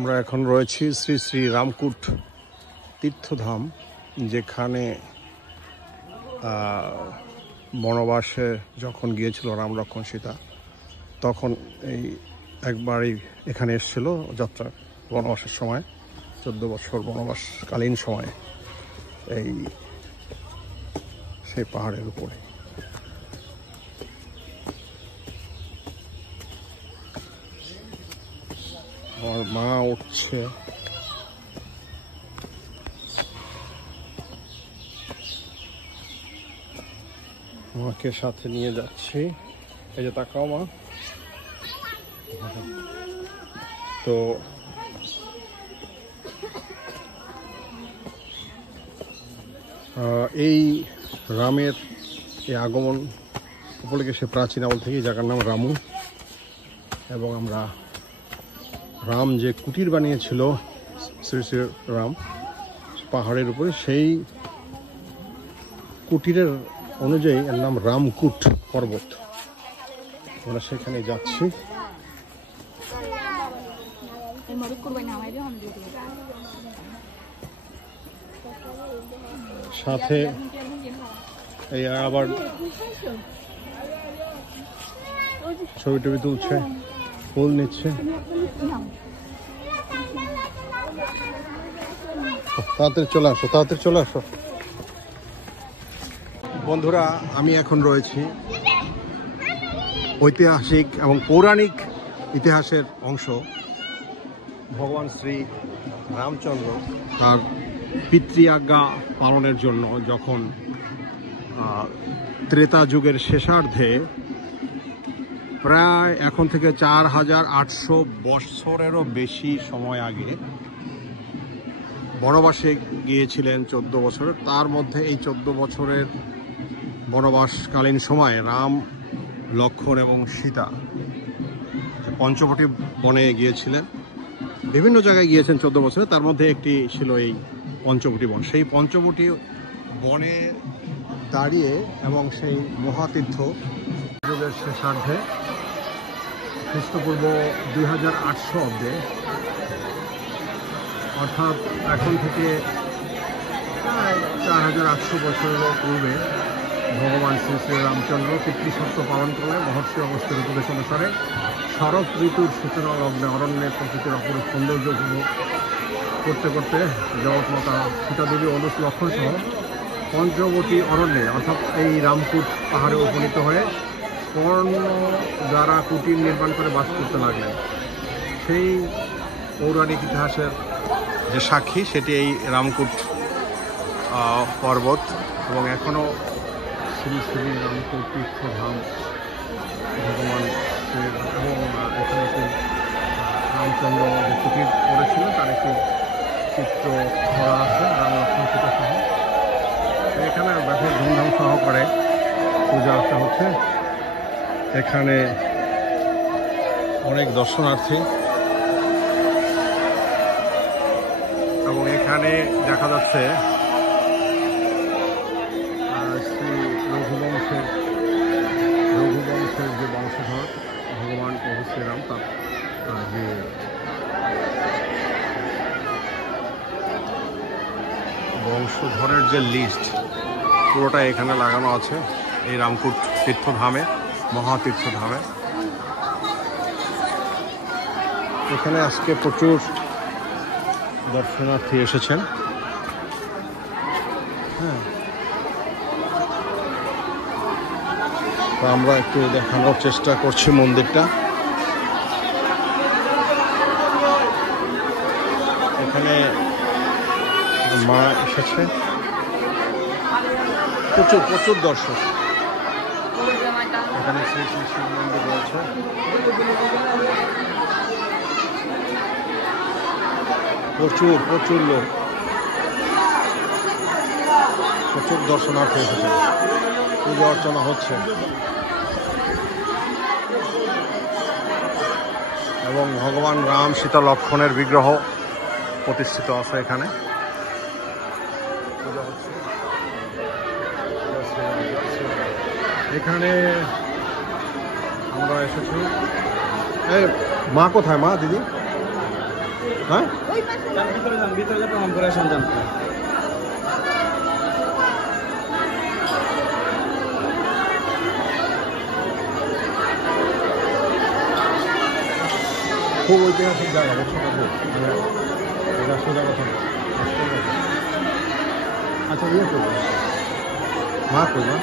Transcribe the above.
আমরা এখন রয়েছি শ্রী শ্রী রামকুট তীর্থধাম, যেখানে বনবাসে যখন গিয়েছিল রাম লক্ষ্মণ সীতা, তখন এই একবারই এখানে এসেছিল যাত্রা বনবাসের সময়, 14 বছর বনবাসকালীন সময়ে সেই পাহাড়ের উপরে। আমার মা উঠছে, মাকে সাথে নিয়ে যাচ্ছি। এই যে তাকাও মা। তো এই রামের এই আগমন উপলক্ষে সে প্রাচীন আমল থেকে এই জায়গার নাম রামু, এবং আমরা রাম যে কুটির বানিয়েছিল শ্রী শ্রী রাম পাহাড়ের উপরে, সেই কুটিরের অনুযায়ী এর নাম রামকুট পর্বত। আমরা সেখানে যাচ্ছি। সাথে এই আবার ছবি টবি তুলছে, ফুল নিচ্ছে। তাড়াতাড়ি চলে আসো, তাড়াতাড়ি চলে আসো বন্ধুরা। আমি এখন রয়েছি ঐতিহাসিক এবং পৌরাণিক ইতিহাসের অংশ। ভগবান শ্রী রামচন্দ্র তার পিতৃ আজ্ঞা পালনের জন্য যখন ত্রেতা যুগের শেষার্ধে প্রায় এখন থেকে 4800 বৎসরেরও বেশি সময় আগে বনবাসে গিয়েছিলেন 14 বছরের। তার মধ্যে এই 14 বছরের বনবাসকালীন সময়ে রাম, লক্ষ্মণ এবং সীতা পঞ্চবটি বনে গিয়েছিলেন। বিভিন্ন জায়গায় গিয়েছেন 14 বছরে, তার মধ্যে একটি ছিল এই পঞ্চবটি বন। সেই পঞ্চবটি বনে দাঁড়িয়ে এবং সেই মহাতীর্থ যুগের শেষার্ধে খ্রিস্টপূর্ব 2800 অব্দে, অর্থাৎ এখন থেকে প্রায় 4800 বছরেরও পূর্বে ভগবান শ্রী শ্রী রামচন্দ্র পিতৃসত্য পালন করলে মহর্ষি অগস্ত্যের উপদেশ অনুসারে শরৎ ঋতুর সূচনা লগ্নে অরণ্যের প্রকৃতির অপরূপ সৌন্দর্য উপভোগ করতে করতে জগৎমাতা সীতাদেবী ও লক্ষ্মণ সহ পঞ্চবটি অরণ্যে অর্থাৎ এই রামকুট পাহাড়ে উপনীত হয়ে কর্ণ দ্বারা কুটির নির্মাণ করে বাস করতে লাগলেন। সেই পৌরাণিক ইতিহাসের যে সাক্ষী সেটি এই রামকুট পর্বত, এবং এখনও শ্রী শ্রী রামকুট তীর্থধাম ভগবান এবং এখানে একটি রামচন্দ্র যে কুটির করেছিল তার একটি চিত্র ধরা আছে রাম লক্ষ্মণ সীতা সহ। এখানে ব্যাপক ধুমধাম সহকারে পূজা আর্চা হচ্ছে। এখানে অনেক দর্শনার্থী, এবং এখানে দেখা যাচ্ছে শ্রী রঘুবংশের যে বংশধর ভগবান প্রভু শ্রীরাম, তার যে বংশধরের যে লিস্ট পুরোটা এখানে লাগানো আছে এই রামকুট তীর্থধামে, মহাতীর্থধামে। এখানে আজকে প্রচুর দর্শনার্থী এসেছেন। হ্যাঁ, তো আমরা একটু দেখানোর চেষ্টা করছি মন্দিরটা। এখানে মা এসেছে, প্রচুর দর্শক। এখানে শ্রী শ্রী শিব মন্দির রয়েছে। প্রচুর লোক, প্রচুর দর্শনার্থী এসেছে। পূজা অর্চনা হচ্ছে এবং ভগবান রাম, সীতা, লক্ষ্মণের বিগ্রহ প্রতিষ্ঠিত আছে এখানে। পূজা হচ্ছে। এখানে আমরা এসেছি। মা কোথায়? মা, দিদি হ্যাঁ ভিতরে যা প্রমাণ করে সন্তান খুব ঐতিহাসিক জায়গা বুঝছো তো? মানে এটা সোজা কথা না। আচ্ছা ইয়ে করবো মা করবা